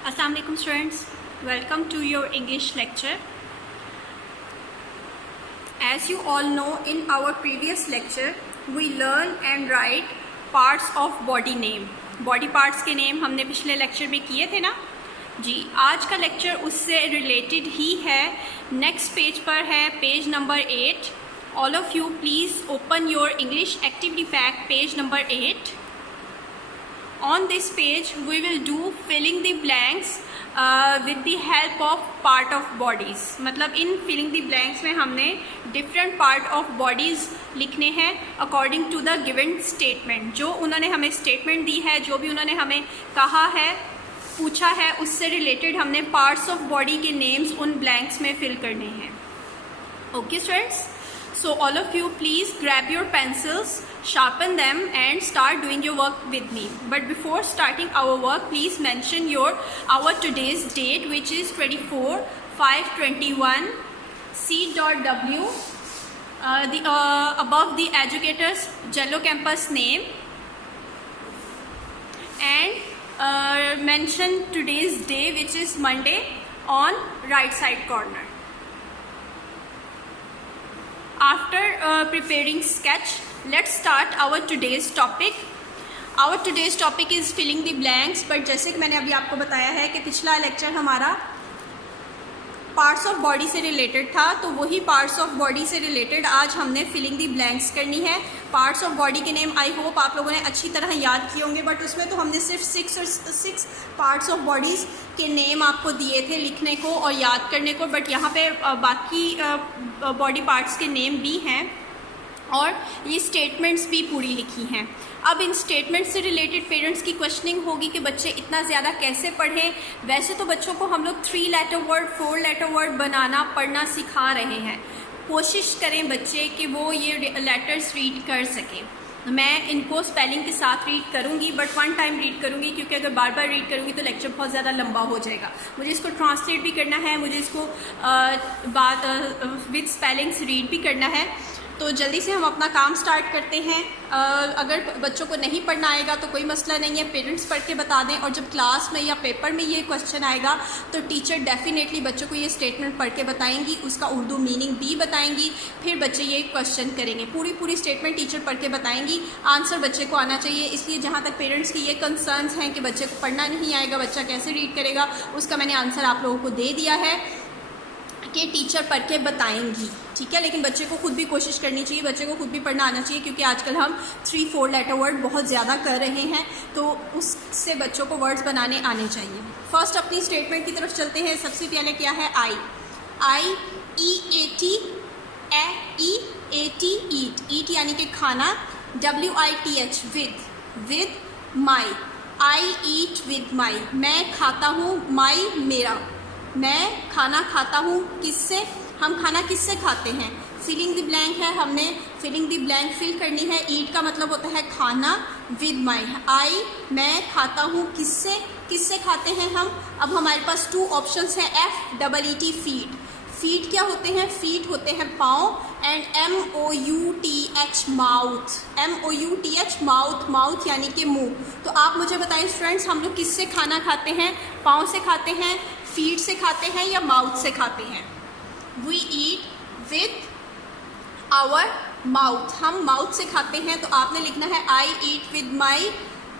Assalamu alaikum students, welcome to your English lecture. As you all know, in our previous lecture we learn and write parts of body name. Body parts के name हमने पिछले lecture में किए थे ना जी. आज का lecture उससे रिलेटेड ही है. नेक्स्ट पेज पर है page number 8. All of you please open your English activity pack page number 8. On this page we will do filling the blanks with the help of part of bodies. मतलब इन filling the blanks में हमने different part of bodies लिखने हैं according to the given statement. जो उन्होंने हमें statement दी है, जो भी उन्होंने हमें कहा है, पूछा है, उससे related हमने parts of body के names उन blanks में fill करने हैं. Okay students? So all of you please grab your pencils, sharpen them and start doing your work with me. But before starting our work, please mention our today's date, which is 24/5/21. C.W. Above the educator's Jello campus name, and mention today's day, which is Monday, on right side corner. After preparing sketch, let's start our today's topic. Our today's topic is filling the blanks. But जैसे कि मैंने अभी आपको बताया है कि पिछला lecture हमारा पार्ट्स ऑफ बॉडी से रिलेटेड था, तो वही पार्ट्स ऑफ बॉडी से रिलेटेड आज हमने फिलिंग दी ब्लैंक्स करनी है. पार्ट्स ऑफ बॉडी के नेम आई होप आप लोगों ने अच्छी तरह याद किए होंगे, बट उसमें तो हमने सिर्फ 6 पार्ट्स ऑफ बॉडीज़ के नेम आपको दिए थे लिखने को और याद करने को. बट यहाँ पे बाकी बॉडी पार्ट्स के नेम भी हैं और ये स्टेटमेंट्स भी पूरी लिखी हैं. अब इन स्टेटमेंट्स से रिलेटेड पेरेंट्स की क्वेश्चनिंग होगी कि बच्चे इतना ज़्यादा कैसे पढ़ें. वैसे तो बच्चों को हम लोग 3 लेटर वर्ड 4 लेटर वर्ड बनाना पढ़ना सिखा रहे हैं. कोशिश करें बच्चे कि वो ये लेटर्स रीड कर सकें. मैं इनको स्पेलिंग के साथ रीड करूंगी, बट 1 टाइम रीड करूंगी, क्योंकि अगर बार बार रीड करूंगी तो लेक्चर बहुत ज़्यादा लंबा हो जाएगा. मुझे इसको ट्रांसलेट भी करना है, मुझे इसको विद स्पेलिंग्स रीड भी करना है. तो जल्दी से हम अपना काम स्टार्ट करते हैं. अगर बच्चों को नहीं पढ़ना आएगा तो कोई मसला नहीं है, पेरेंट्स पढ़ के बता दें, और जब क्लास में या पेपर में ये क्वेश्चन आएगा तो टीचर डेफिनेटली बच्चों को ये स्टेटमेंट पढ़ के बताएंगी, उसका उर्दू मीनिंग भी बताएंगी, फिर बच्चे ये क्वेश्चन करेंगे. पूरी स्टेटमेंट टीचर पढ़ के बताएंगी. आंसर बच्चे को आना चाहिए. इसलिए जहाँ तक पेरेंट्स की ये कंसर्न्स हैं कि बच्चे को पढ़ना नहीं आएगा, बच्चा कैसे रीड करेगा, उसका मैंने आंसर आप लोगों को दे दिया है कि टीचर पढ़ के बताएंगी. ठीक है, लेकिन बच्चे को खुद भी कोशिश करनी चाहिए, बच्चे को खुद भी पढ़ना आना चाहिए, क्योंकि आजकल हम 3-4 लेटर वर्ड बहुत ज़्यादा कर रहे हैं, तो उससे बच्चों को वर्ड्स बनाने आने चाहिए. फर्स्ट अपनी स्टेटमेंट की तरफ चलते हैं. सबसे पहले क्या है? आई EAT ईट यानी कि खाना. WITH with my. I eat with माई, मैं खाता हूँ. माई मेरा, मैं खाना खाता हूँ. किससे? हम खाना किससे खाते हैं? फिलिंग द ब्लैंक है, हमने फिलिंग द ब्लैंक फिल करनी है. ईट का मतलब होता है खाना. विद माई, आई मैं खाता हूँ. किससे? किससे खाते हैं हम? अब हमारे पास 2 ऑप्शंस हैं. FEET feed. फीट क्या होते हैं? फीट होते हैं पाँव. And MOUTH mouth. MOUTH mouth. Mouth यानी कि मुंह. तो आप मुझे बताएं स्टूडेंट्स, हम लोग किससे खाना खाते हैं? पाँव से खाते हैं, फीट से खाते हैं, या माउथ से खाते हैं? We eat with our mouth. हम माउथ से खाते हैं, तो आपने लिखना है I eat with my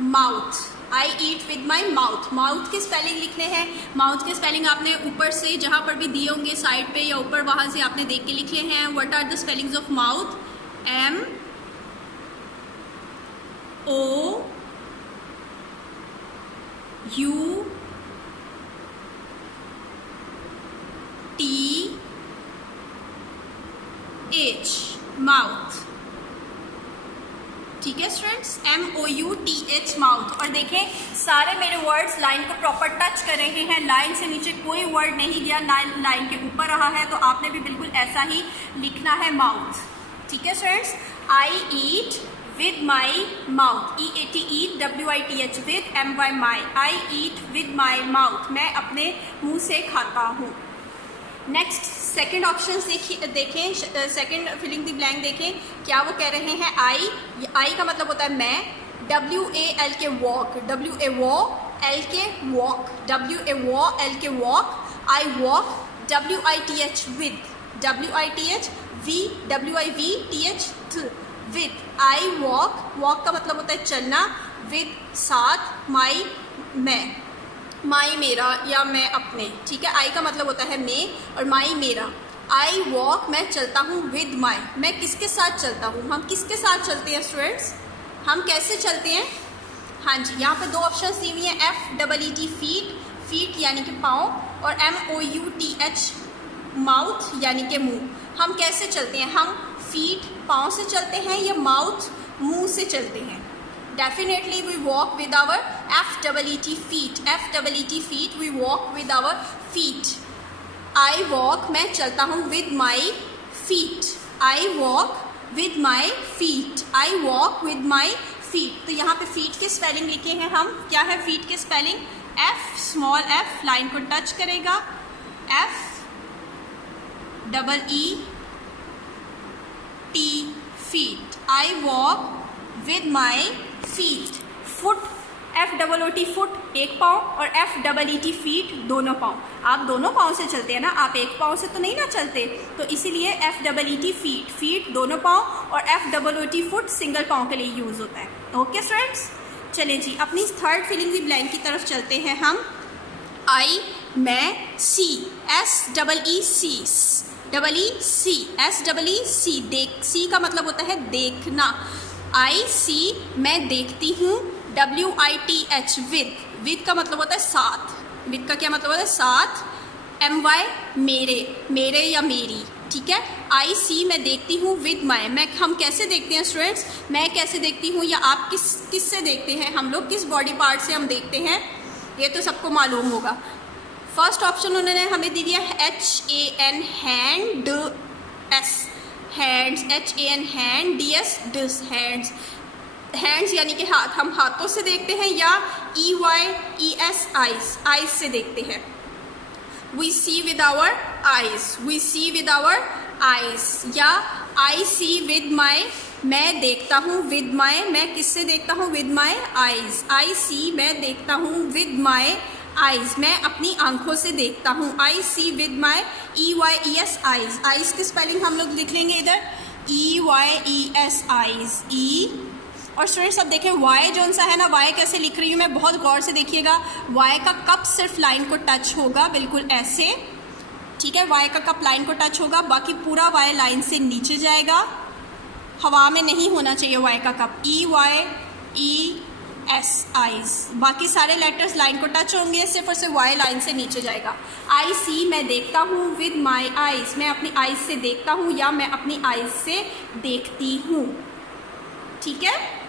mouth. I eat with my mouth. Mouth के स्पेलिंग लिखने हैं. माउथ के स्पेलिंग आपने ऊपर से जहाँ पर भी दिए होंगे साइड पे या ऊपर, वहाँ से आपने देख के लिखे हैं. What are the spellings of mouth? MOUTH mouth. ठीक है स्टूडेंट्स, MOUTH माउथ. और देखें सारे मेरे वर्ड्स लाइन को प्रॉपर टच कर रहे हैं. लाइन से नीचे कोई वर्ड नहीं गया, लाइन के ऊपर रहा है, तो आपने भी बिल्कुल ऐसा ही लिखना है माउथ. ठीक है students, I eat with my mouth. EAT eat, WITH with, MY my. I eat with my mouth, मैं अपने मुंह से खाता हूँ. नेक्स्ट सेकेंड ऑप्शन देखें, सेकेंड फिलिंग द ब्लैंक देखें क्या वो कह रहे हैं। आई का मतलब होता है मैं, WAL के वॉक, WA एल के वॉक, एल के walk, I walk, WITH with, WITH WIVTH with, I walk, walk का मतलब होता है चलना, विद साथ, माई मैं, माई मेरा या मैं अपने, ठीक है। आई का मतलब होता है मैं और माई मेरा। आई वॉक मैं चलता हूँ, विद माई मैं किसके साथ चलता हूँ, हम किसके साथ चलते हैं स्टूडेंट्स, हम कैसे चलते हैं। हाँ जी, यहाँ पे दो ऑप्शंस दी हुई हैं, FEET फीट, फीट यानी कि पाँव, और MOUTH माउथ यानी कि मुंह। हम कैसे चलते हैं, हम फीट पाँव से चलते हैं या माउथ मुंह से चलते हैं। Definitely we walk with our FEET feet, FEET feet, we walk with our feet. I walk मैं चलता हूँ with my feet, I walk with my feet, I walk with my feet. तो यहाँ पे फीट के स्पेलिंग लिखे हैं हम, क्या है फीट के spelling, F small f line को टच करेगा, FEET feet, I walk with my feet. Foot, FOOT foot एक पाँव और FEET फीट दोनों पाँव। आप दोनों पाँव से चलते हैं ना, आप एक पाँव से तो नहीं ना चलते, तो इसीलिए FEET फीट, फीट दोनों पाँव और FOOT फुट सिंगल पाँव के लिए यूज़ होता है। ओके स्टूडेंट्स, चलें जी अपनी थर्ड फिलिंग द ब्लैंक की तरफ चलते हैं हम। आई मैं सी, SEEC, देख, सी का मतलब होता है देखना। आई सी मैं देखती हूँ, WITH विद, विद का मतलब होता है साथ, विद का क्या मतलब होता है साथ, MY मेरे, मेरे या मेरी, ठीक है। आई सी मैं देखती हूँ, विद माई मैं, हम कैसे देखते हैं स्टूडेंट्स, मैं कैसे देखती हूँ या आप किस से देखते हैं, हम लोग किस बॉडी पार्ट से हम देखते हैं, ये तो सबको मालूम होगा। फर्स्ट ऑप्शन उन्होंने हमें दे दिया HAN hand, S hands, HAN hand, DS डिस हैंड्स, हैंड्स यानी कि हाथ, हम हाथों से देखते हैं, या EYES आइज, आइज से देखते हैं। We see with our eyes, we see with our eyes, या आई सी विद माई मैं देखता हूँ, विद माई मैं किससे देखता हूँ, विद माई आइज, आई सी मैं देखता हूँ, विद माई आइज मैं अपनी आंखों से देखता हूँ, I see with my EYES eyes, eyes की स्पेलिंग हम लोग लिख लेंगे इधर EYES आइज, ई। और स्टूडेंट्स अब देखें वाई जो सा है ना, वाई कैसे लिख रही हूँ मैं, बहुत गौर से देखिएगा। वाई का कप सिर्फ लाइन को टच होगा, बिल्कुल ऐसे, ठीक है। वाई का कप लाइन को टच होगा, बाकी पूरा वाई लाइन से नीचे जाएगा, हवा में नहीं होना चाहिए वाई का कप, EYES आइज, बाकी सारे लेटर्स लाइन को टच होंगे, सिर्फ और सिर्फ वाई लाइन से नीचे जाएगा। आई सी मैं देखता हूँ, विद माई आइज मैं अपनी आइज से देखता हूँ या मैं अपनी आइज से देखती हूँ, ठीक है।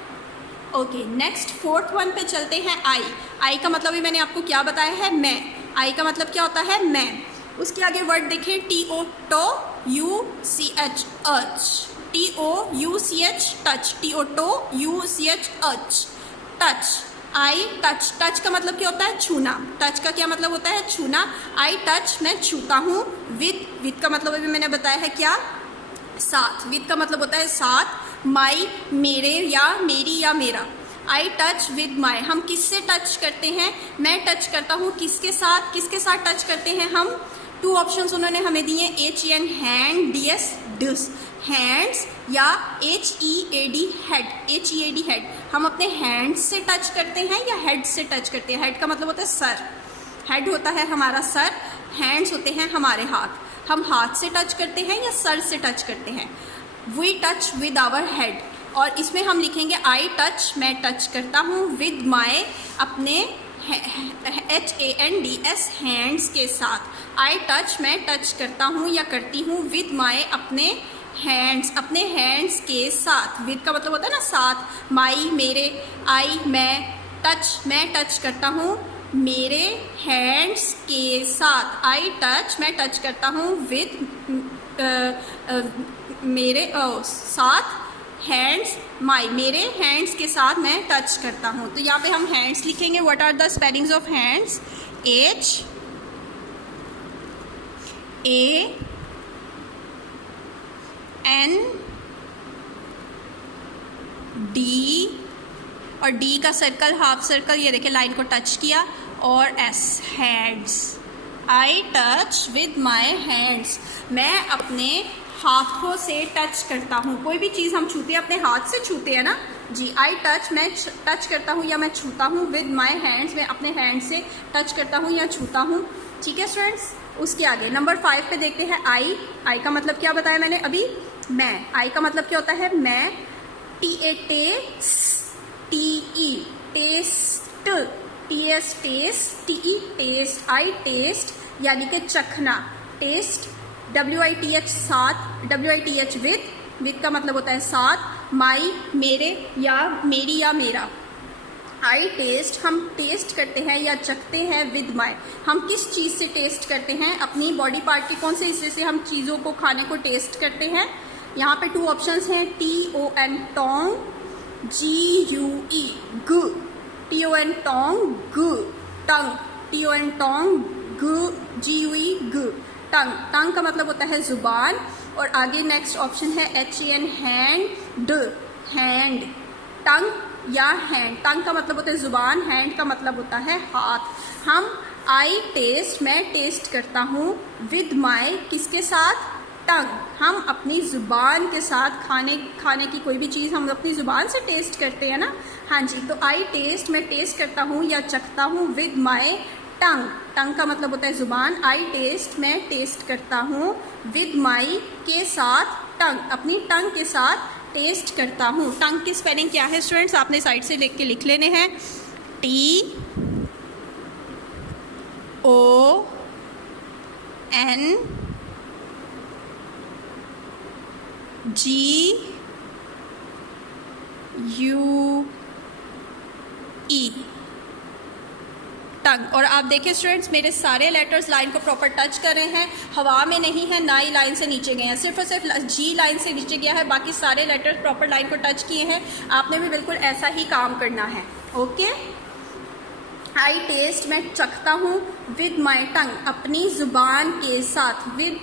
ओके, नेक्स्ट फोर्थ वन पे चलते हैं। आई का मतलब भी मैंने आपको क्या बताया है, मैं। आई का मतलब क्या होता है, मैं। उसके आगे वर्ड देखें, TO टो, UCH अच, TOUCH टच, TO टो UCH अच, टच। आई टच, टच का मतलब क्या होता है, छूना। टच का क्या मतलब होता है, छूना। आई टच मैं छूता हूँ। विद का मतलब अभी मैंने बताया है क्या, साथ। विद का मतलब होता है साथ। माई मेरे या मेरी या मेरा। आई टच विद माई हम किससे टच करते हैं, मैं टच करता हूँ किसके साथ, किसके साथ टच करते हैं हम। टू ऑप्शंस उन्होंने हमें दिए, HAN हैंड, DS डिस हैंड्स, या HEAD हेड, HEAD हेड। हम अपने हैंड से टच करते हैं या हेड से टच करते हैं। हेड का मतलब होता है सर, हेड होता है हमारा सर, हैंड्स होते हैं हमारे हाथ। हम हाथ से टच करते हैं या सर से टच करते हैं। We touch with our head, और इसमें हम लिखेंगे आई टच मैं टच करता हूँ, विद माई अपने HANDS हैंड्स के साथ। आई टच मैं टच करता हूँ या करती हूँ, विद माई अपने हैंड्स अपने हैंड्स के साथ। विद का मतलब होता है ना साथ। माई मेरे, आई मैं टच करता हूँ मेरे हैंड्स के साथ। आई टच मैं टच करता हूँ विद मेरे साथ हैंड्स, माई मेरे हैंड्स के साथ मैं टच करता हूँ। तो यहाँ पे हम हैंड्स लिखेंगे। What are the spellings of hands, HANDS और डी का सर्कल, हाफ सर्कल, ये देखिए लाइन को टच किया, और S hands, I touch with my hands, मैं अपने हाथों से टच करता हूँ। कोई भी चीज़ हम छूते हैं अपने हाथ से छूते हैं ना जी। आई टच, मैं टच करता हूँ या मैं छूता हूँ, विद माई हैंड्स, मैं अपने हैंड से टच करता हूँ या छूता हूँ। ठीक है स्टूडेंट्स, उसके आगे नंबर 5 पे देखते हैं आई। आई का मतलब क्या बताया मैंने अभी, मैं। आई का मतलब क्या होता है, मैं। Taste, T S taste, T E taste, I taste यानी कि चखना, टेस्ट। WITH साथ, WITH विद का मतलब होता है साथ, माई मेरे या मेरी या मेरा। आई टेस्ट, हम टेस्ट करते हैं या चखते हैं, विद माई, हम किस चीज़ से टेस्ट करते हैं, अपनी बॉडी पार्ट के कौन से हिस्से से हम चीज़ों को, खाने को टेस्ट करते हैं। यहाँ पे 2 ऑप्शंस हैं, TON टोंग, GUE ग, TON टोंग ग, टंग, TON टोंग ग, GUE ग, टंग। टंग का मतलब होता है जुबान, और आगे नेक्स्ट ऑप्शन है HEN हैंड, हैंड, टंग या हैंड। टंग का मतलब होता है जुबान, हैंड का मतलब होता है हाथ। हम आई टेस्ट, मैं टेस्ट करता हूँ, विद माई, किसके साथ, टंग, हम अपनी ज़ुबान के साथ, खाने की कोई भी चीज़ हम अपनी ज़ुबान से टेस्ट करते हैं ना। हाँ जी, तो आई टेस्ट, मैं टेस्ट करता हूँ या चखता हूँ, विद माई टंग, टंग का मतलब होता है ज़ुबान। आई टेस्ट, मैं टेस्ट करता हूँ, विद माई के साथ, टंग, अपनी टंग के साथ टेस्ट करता हूँ। टंग की स्पेलिंग क्या है स्टूडेंट्स, आपने साइड से लिख लेने हैं, TONGUE, टंग। और आप देखिए स्टूडेंट्स, मेरे सारे लेटर्स लाइन को प्रॉपर टच कर रहे हैं, हवा में नहीं है, ना ही लाइन से नीचे गए हैं, सिर्फ और सिर्फ जी लाइन से नीचे गया है, बाकी सारे लेटर्स प्रॉपर लाइन को टच किए हैं। आपने भी बिल्कुल ऐसा ही काम करना है। ओके, आई टेस्ट, मैं चखता हूँ, विद माई टंग, अपनी ज़ुबान के साथ, विद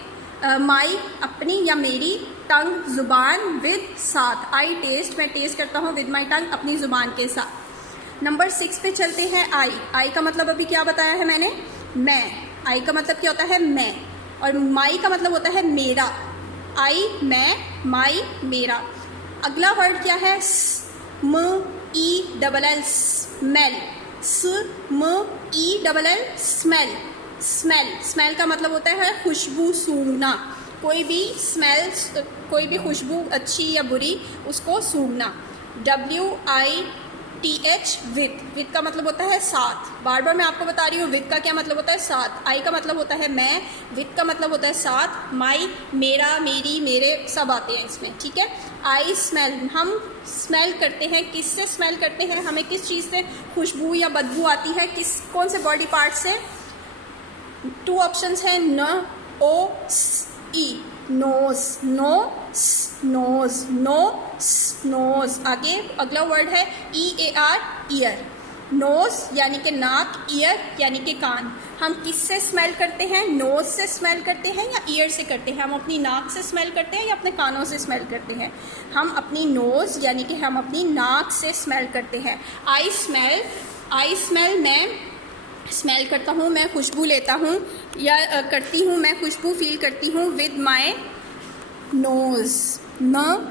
माई, अपनी या मेरी, टंग ज़ुबान, विद साथ। आई टेस्ट, मैं टेस्ट करता हूँ, विद माई टंग, अपनी ज़ुबान के साथ। नंबर 6 पे चलते हैं, आई। आई का मतलब अभी क्या बताया है मैंने, मैं। आई का मतलब क्या होता है, मैं, और माई का मतलब होता है मेरा। आई मैं, माई मेरा। अगला वर्ड क्या है, SMELL, smell, SMELL, smell, smell. Smell का मतलब होता है खुशबू, सूंघना, कोई भी स्मेल, कोई भी खुशबू अच्छी या बुरी, उसको सूंघना। WITH विद का मतलब होता है साथ, बार बार मैं आपको बता रही हूँ, विद का क्या मतलब होता है साथ। आई का मतलब होता है मैं, विद का मतलब होता है साथ, माई मेरा, मेरी, मेरे, सब आते हैं इसमें। ठीक है, आई स्मेल, हम स्मेल करते हैं, किससे स्मेल करते हैं, हमें किस चीज़ से खुशबू या बदबू आती है, कौन से बॉडी पार्ट से। 2 ऑप्शंस हैं, NOSE, नोज, नोज। आगे अगला वर्ड है EAR, ईयर। नोज यानी कि नाक, ईयर यानी कि कान। हम किससे स्मेल करते हैं, नोज से स्मेल करते हैं या ईयर से करते हैं, हम अपनी नाक से स्मेल करते हैं या अपने कानों से स्मेल करते हैं। हम अपनी नोज यानी कि हम अपनी नाक से स्मेल करते हैं। आई स्मेल, मैं स्मेल करता हूँ, मैं खुशबू लेता हूँ या करती हूँ, मैं खुशबू फील करती हूँ, with my nose, NOSE,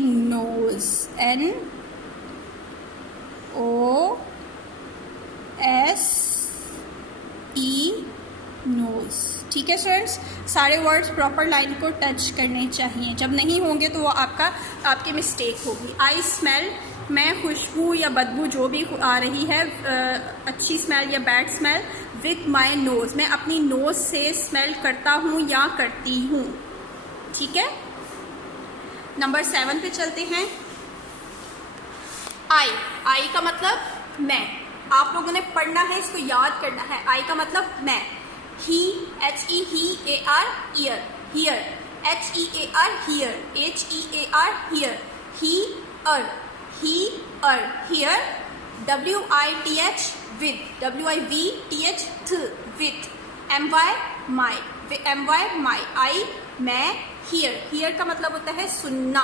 nose, NOSE, nose. ठीक है स्टूडेंट्स, सारे वर्ड्स प्रॉपर लाइन को टच करने चाहिए, जब नहीं होंगे तो वो आपकी मिस्टेक होगी। आई स्मेल, मैं खुशबू या बदबू जो भी आ रही है, अच्छी स्मेल या bad smell, with my nose, मैं अपनी नोज़ से स्मेल करता हूँ या करती हूँ। ठीक है, नंबर 7 पे चलते हैं। आई का मतलब मैं, आप लोगों ने पढ़ना है, इसको याद करना है। आई का मतलब मैं। ही, HEAR, ear, hear, HEAR, hear, HEAR, hear, ही अर, hear. WITH with, WIVTH with, MY my, I मैं, हियर का मतलब होता है सुनना,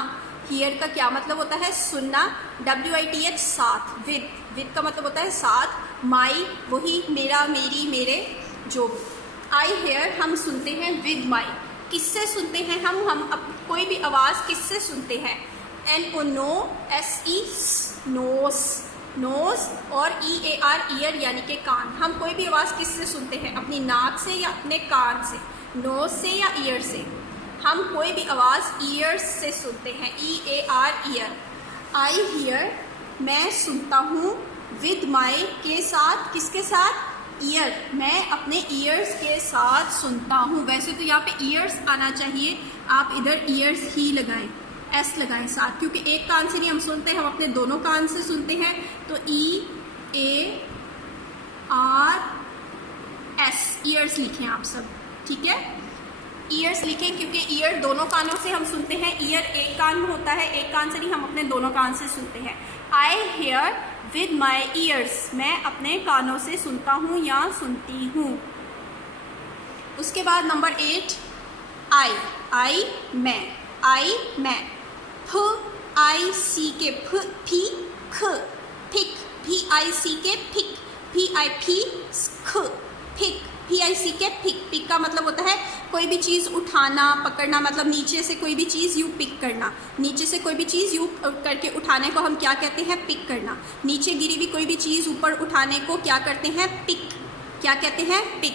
हियर का क्या मतलब होता है? सुनना। WITH साथ, विद का मतलब होता है साथ। माई वही, मेरा, मेरी, मेरे, जो भी। आई हेयर हम सुनते हैं विद माई। किससे सुनते हैं हम कोई भी आवाज़ किससे सुनते हैं? NO नो, SE नोस, नोज, और EAR ईयर यानी कि कान। हम कोई भी आवाज़ किससे सुनते हैं? अपनी नाक से या अपने कान से? नोज से या ईयर से? हम कोई भी आवाज़ ईयर्स से सुनते हैं, EAR ईयर। आई हियर मैं सुनता हूँ, विद माई के साथ, किसके साथ? ईयर, मैं अपने ईयर्स के साथ सुनता हूँ। वैसे तो यहाँ पे ईयर्स आना चाहिए, आप इधर ईयर्स ही लगाएं, S लगाएं साथ, क्योंकि एक कान से नहीं हम सुनते, हम अपने दोनों कान से सुनते हैं। तो EARS ईयर्स लिखें आप सब, ठीक है? ईयर्स लिखें क्योंकि ईयर दोनों कानों से हम सुनते हैं। ईयर एक कान में होता है, एक कान से नहीं, हम अपने दोनों कान से सुनते हैं। आई हेयर विद माई ईयर्स, मैं अपने कानों से सुनता हूँ या सुनती हूँ। उसके बाद नंबर 8, आई मैं, आई मैं। FIC के फी, ख, फिक, FIC के फिक, FIC के फिक। पिक का मतलब होता है कोई भी चीज़ उठाना, पकड़ना, मतलब नीचे से कोई भी चीज़ यूँ पिक करना। नीचे से कोई भी चीज़ यूँ करके उठाने को हम क्या कहते हैं? पिक करना। नीचे गिरी हुई कोई भी चीज़ ऊपर उठाने को क्या करते हैं? पिक। क्या कहते हैं? पिक।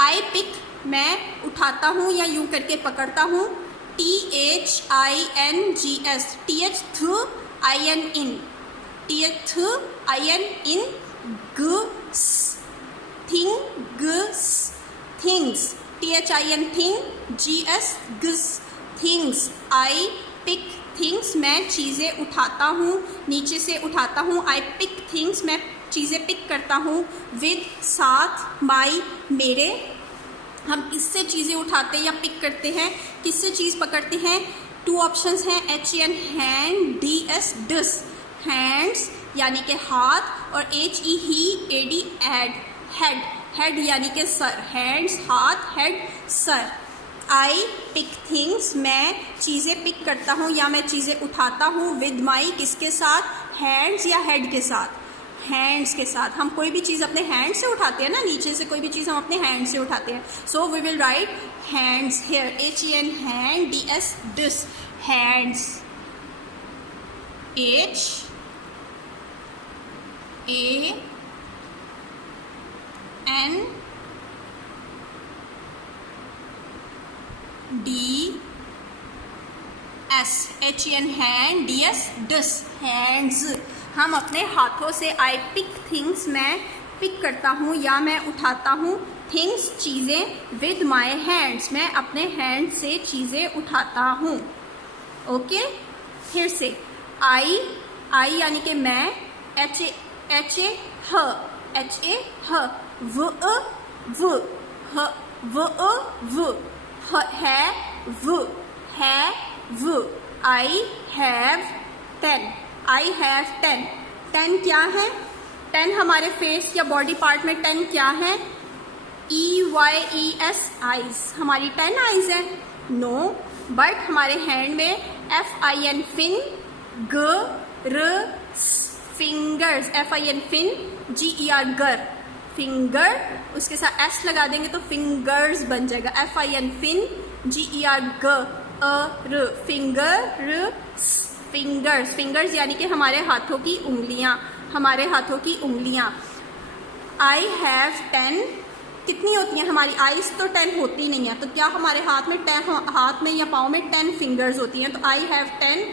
आई पिक मैं उठाता हूँ या यूँ करके पकड़ता हूँ। THINGS, things. I pick things मैं चीज़ें उठाता हूँ, नीचे से उठाता हूँ। आई पिक थिंग्स मैं चीज़ें पिक करता हूँ। विद साथ, माई मेरे। हम किससे चीज़ें उठाते या पिक करते हैं? किससे चीज़ पकड़ते हैं? 2 ऑप्शंस हैं, HAN हैंड, DS डिस। हैंड्स यानी कि हाथ, और HEAD हेड, हेड यानी कि सर। हैंड्स हाथ, हेड सर। आई पिक थिंग्स मैं चीज़ें पिक करता हूँ या मैं चीज़ें उठाता हूँ। विद माई किसके साथ? हैंड्स या हेड के साथ? हैंड्स के साथ। हम कोई भी चीज़ अपने हैंड से उठाते हैं ना, नीचे से कोई भी चीज़ हम अपने हैंड से उठाते हैं। So we will write hands here, HAN hand, DS डिस, हैंड्स। HAN हैंड, DS डिस, हैंड्स। हम अपने हाथों से आई पिक थिंग्स मैं पिक करता हूँ या मैं उठाता हूँ। थिंग्स चीज़ें। विद माई हैंड्स मैं अपने हैंड से चीज़ें उठाता हूँ। ओके, फिर से आई यानी कि मैं। HA ह, व है व। I have 10, I have 10। 10 क्या है? 10 हमारे फेस या बॉडी पार्ट में 10 क्या है? EYES eyes. हमारी 10 आइज है? नो, बट हमारे हैंड में FIN फिन, फिंगर्स, FIN फिन, GER गर, फिंगर। उसके साथ S लगा देंगे तो फिंगर्स बन जाएगा। FIN फिन, GER फिंगर, फिंगर्स यानी कि हमारे हाथों की उंगलियां, हमारे हाथों की उंगलियां। आई हैव 10 कितनी होती हैं? हमारी आइज तो 10 होती नहीं है, तो क्या हमारे हाथ में 10, हाथ में या पाँव में 10 फिंगर्स होती हैं? तो I have 10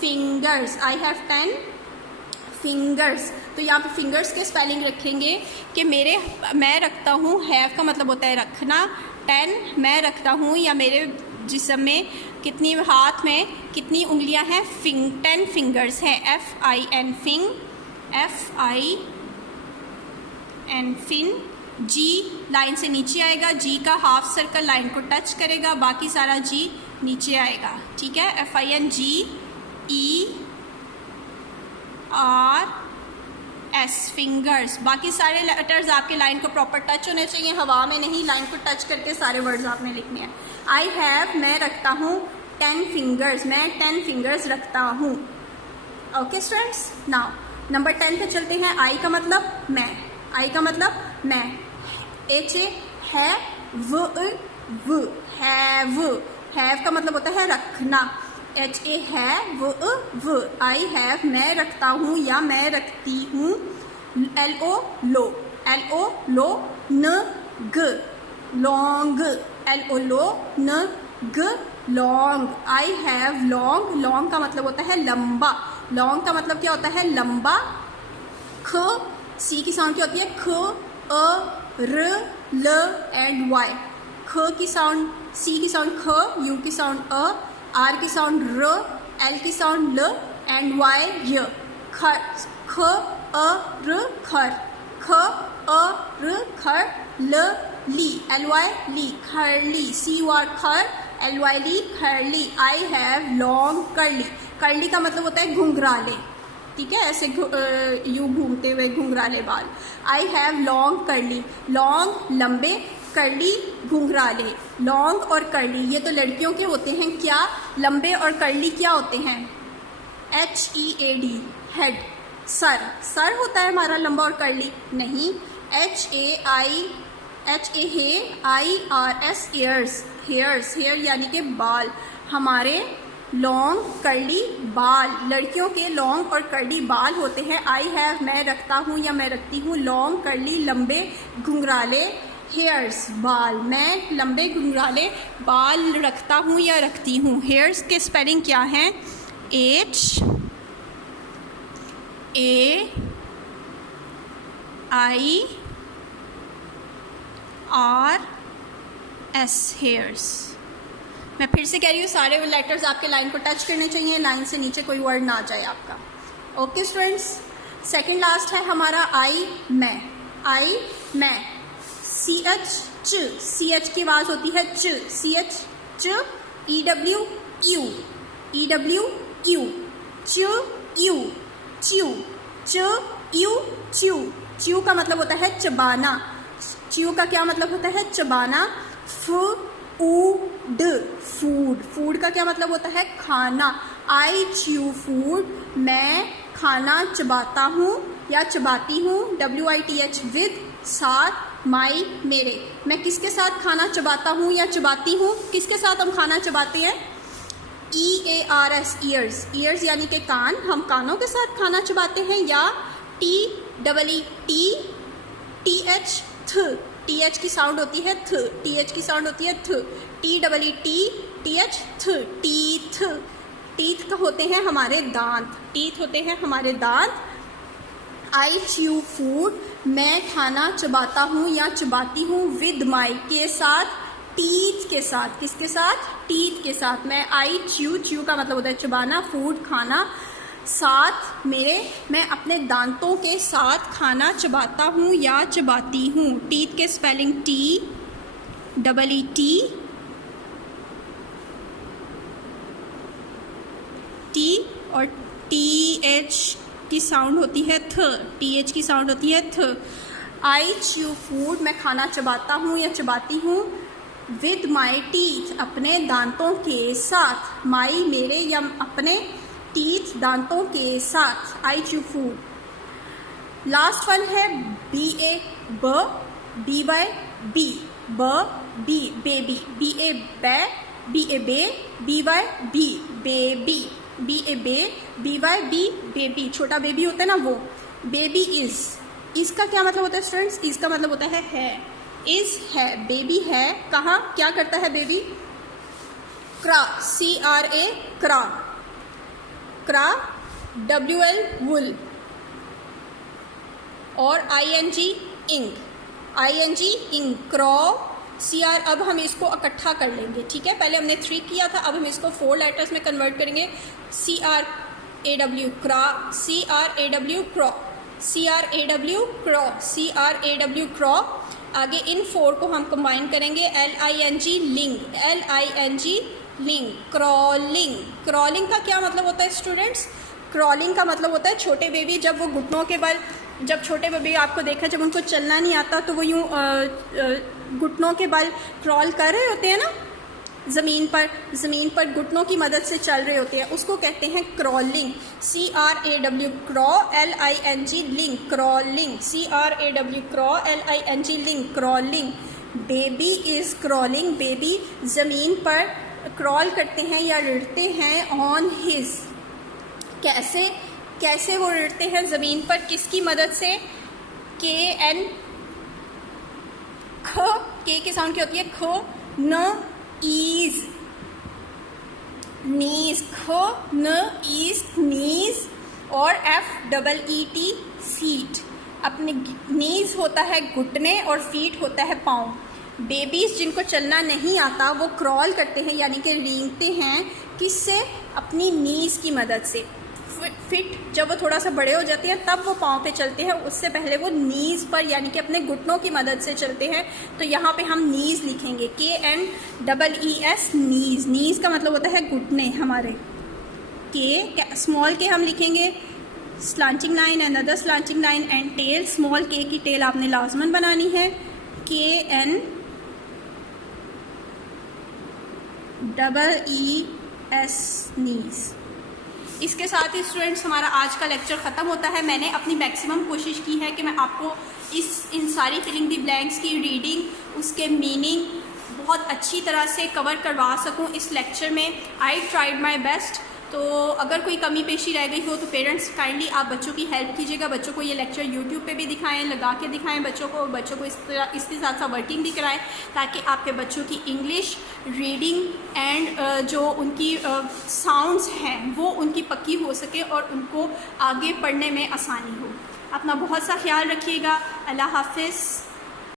fingers, I have 10 fingers. तो यहाँ पे फिंगर्स के स्पेलिंग रखेंगे कि मैं रखता हूँ। हैव का मतलब होता है रखना। 10 मैं रखता हूँ या मेरे जिस्म में कितनी, हाथ में कितनी उंगलियां हैं? 10 फिंगर्स हैं। FIN फिंग, FIN फिन। G लाइन से नीचे आएगा, G का हाफ सर्कल लाइन को टच करेगा, बाकी सारा G नीचे आएगा, ठीक है? FIN GERS fingers. बाकी सारे लेटर्स आपके लाइन को प्रॉपर टच होने चाहिए, हवा में नहीं, लाइन को टच करके सारे वर्ड्स आपने लिखने हैं। आई हैव मैं रखता हूँ 10 फिंगर्स, मैं 10 फिंगर्स रखता हूँ। ओके स्टूडेंट्स, नाउ नंबर 10 पे चलते हैं। आई का मतलब मैं, आई का मतलब मैं। एच ए है, व हैव का मतलब होता है रखना। एच ए है, व आई हैव मैं रखता हूँ या मैं रखती हूँ। एल ओ लो, एल ओ लो, न ग लॉन्ग, एल ओ लो न ग long. I have long, long का मतलब होता है लंबा, लॉन्ग का मतलब क्या होता है लंबा। ख सी की साउंड क्या होती है, ख अ र ल एंड वाई। ख की साउंड, सी की साउंड ख, यू की साउंड अ, आर की साउंड र, एल की साउंड ल एंड वाई य। खर, ख अ र खर, ख अ र खर, ल ली, एल वाई ली, खरली, सी यू आर खर, एल वाई ली, खरली। I have long curly, curly का मतलब होता है घुंघराले, ठीक है, ऐसे यूं घूमते हुए घुंघराले बाल। आई हैव लॉन्ग कर्ली, लॉन्ग लंबे, कर्ली घुंघराले। लॉन्ग और कर्ली ये तो लड़कियों के होते हैं, क्या लंबे और कर्ली क्या होते हैं, H E A D head, सर, सर होता है हमारा लंबा और कर्ली नहीं। एच ए हे I R S ears, hairs, hair यानी कि बाल, हमारे लॉन्ग कर्ली बाल, लड़कियों के लॉन्ग और कर्ली बाल होते हैं। आई हैव मैं रखता हूँ या मैं रखती हूँ, लॉन्ग कर्ली लंबे घुंघराले, हेयर्स बाल, मैं लंबे घुंघराले बाल रखता हूँ या रखती हूँ। हेयर्स के स्पेलिंग क्या हैं, H A I R S, hairs. मैं फिर से कह रही हूँ, सारे लेटर्स आपके लाइन को टच करने चाहिए, लाइन से नीचे कोई वर्ड ना आ जाए आपका। ओके स्टूडेंट्स, सेकंड लास्ट है हमारा आई मैं, आई मैं। सी एच च, सी एच की आवाज़ होती है च, सी एच च, E W you, E W you, च यू, च्यू, च यू च्यू, च्यू का मतलब होता है चबाना, च्यू का क्या मतलब होता है चबाना। फूड, फूड, फूड का क्या मतलब होता है खाना। आई च्यू फूड, मैं खाना चबाता हूँ या चबाती हूँ, WITH विद साथ, माई मेरे। मैं किसके साथ खाना चबाता हूँ या चबाती हूँ, किसके साथ हम खाना चबाते हैं, EARS ईयर्स, ईयर्स यानी कि कान, हम कानों के साथ खाना चबाते हैं। या TEETH, TH की साउंड होती है थ, TH की साउंड होती है थ, TEETH टीथ, टीथ का होते हैं हमारे दांत, टीथ होते हैं हमारे दांत। आई च्यू फूड, मैं खाना चबाता हूँ या चबाती हूँ, विद माई के साथ, टीथ के साथ, किसके साथ, टीथ के साथ। मैं आई च्यू, च्यू का मतलब होता है चबाना, फूड खाना, साथ मेरे, मैं अपने दांतों के साथ खाना चबाता हूँ या चबाती हूँ। टीथ के स्पेलिंग टी और TH की साउंड होती है थ, TH की साउंड होती है थ। आई च्यू फूड, मैं खाना चबाता हूँ या चबाती हूँ, विद माई टीथ, अपने दांतों के साथ, माई मेरे या अपने टीथ दांतों के साथ। I chew food. Last one है BA ब, BY बी, ब बी बेबी, BA बै, BA बे, BY बी बेबी, BA बे, BY बी बेबी, छोटा बेबी होता है ना वो। बेबी इज, इसका क्या मतलब होता है स्टूडेंट्स, इसका मतलब होता है, इज है, बेबी है, कहाँ क्या करता है बेबी, क्रा, CRA क्रा, क्रा, WL वुल, और ING इंग, ING इंग, क्रॉ, CR। अब हम इसको इकट्ठा कर लेंगे, ठीक है, पहले हमने 3 किया था, अब हम इसको 4 लेटर्स में कन्वर्ट करेंगे। CRAW क्रा, CRAW क्रॉ, CRAW क्रॉ, CRAW क्रॉ। आगे इन 4 को हम कंबाइन करेंगे, LING लिंग, LING लिंग, क्रॉलिंग। क्रॉलिंग का क्या मतलब होता है स्टूडेंट्स, क्रॉलिंग का मतलब होता है छोटे बेबी जब वो घुटनों के बल, जब छोटे बेबी आपको देखा जब उनको चलना नहीं आता तो वो यूँ घुटनों के बल क्रॉल कर रहे होते हैं ना, ज़मीन पर घुटनों की मदद से चल रहे होते हैं, उसको कहते हैं क्रॉलिंग, CRAW LING लिंग, क्रॉलिंग, CRAW LING लिंग, crawling. Baby is crawling, baby ज़मीन पर क्रॉल करते हैं या रिड़ते हैं ऑन हिज। कैसे वो रिड़ते हैं ज़मीन पर, किसकी मदद से? KN ख, के साउंड क्या होती है? ख, न, ईज, नीज, ख न ईज नीज, और FEET फीट। अपने नीज होता है घुटने और फीट होता है पाँव। बेबीज़ जिनको चलना नहीं आता वो क्रॉल करते हैं यानी कि रेंगते हैं, किससे? अपनी नीज की मदद से। फिट जब वो थोड़ा सा बड़े हो जाते हैं तब वो पाँव पे चलते हैं, उससे पहले वो नीज़ पर यानी कि अपने घुटनों की मदद से चलते हैं। तो यहाँ पे हम नीज़ लिखेंगे, KNEES नीज़। नीज़ का मतलब होता है घुटने हमारे। स्मॉल के हम लिखेंगे slanting line, another slanting line and tail. Small k की टेल आपने लाजमन बनानी है, KNEES नीज़। इसके साथ ही स्टूडेंट्स हमारा आज का लेक्चर ख़त्म होता है। मैंने अपनी मैक्सिमम कोशिश की है कि मैं आपको इन सारी फिलिंग दी ब्लैंक्स की रीडिंग, उसके मीनिंग बहुत अच्छी तरह से कवर करवा सकूं इस लेक्चर में। I tried my best. तो अगर कोई कमी पेशी रह गई हो तो पेरेंट्स काइंडली आप बच्चों की हेल्प कीजिएगा, बच्चों को ये लेक्चर यूट्यूब पे भी दिखाएं, लगा के दिखाएं बच्चों को इसके साथ साथ वर्किंग भी कराएं, ताकि आपके बच्चों की इंग्लिश रीडिंग एंड जो उनकी साउंड्स हैं वो उनकी पक्की हो सके और उनको आगे पढ़ने में आसानी हो। अपना बहुत सा ख्याल रखिएगा। अल्लाह हाफिज़।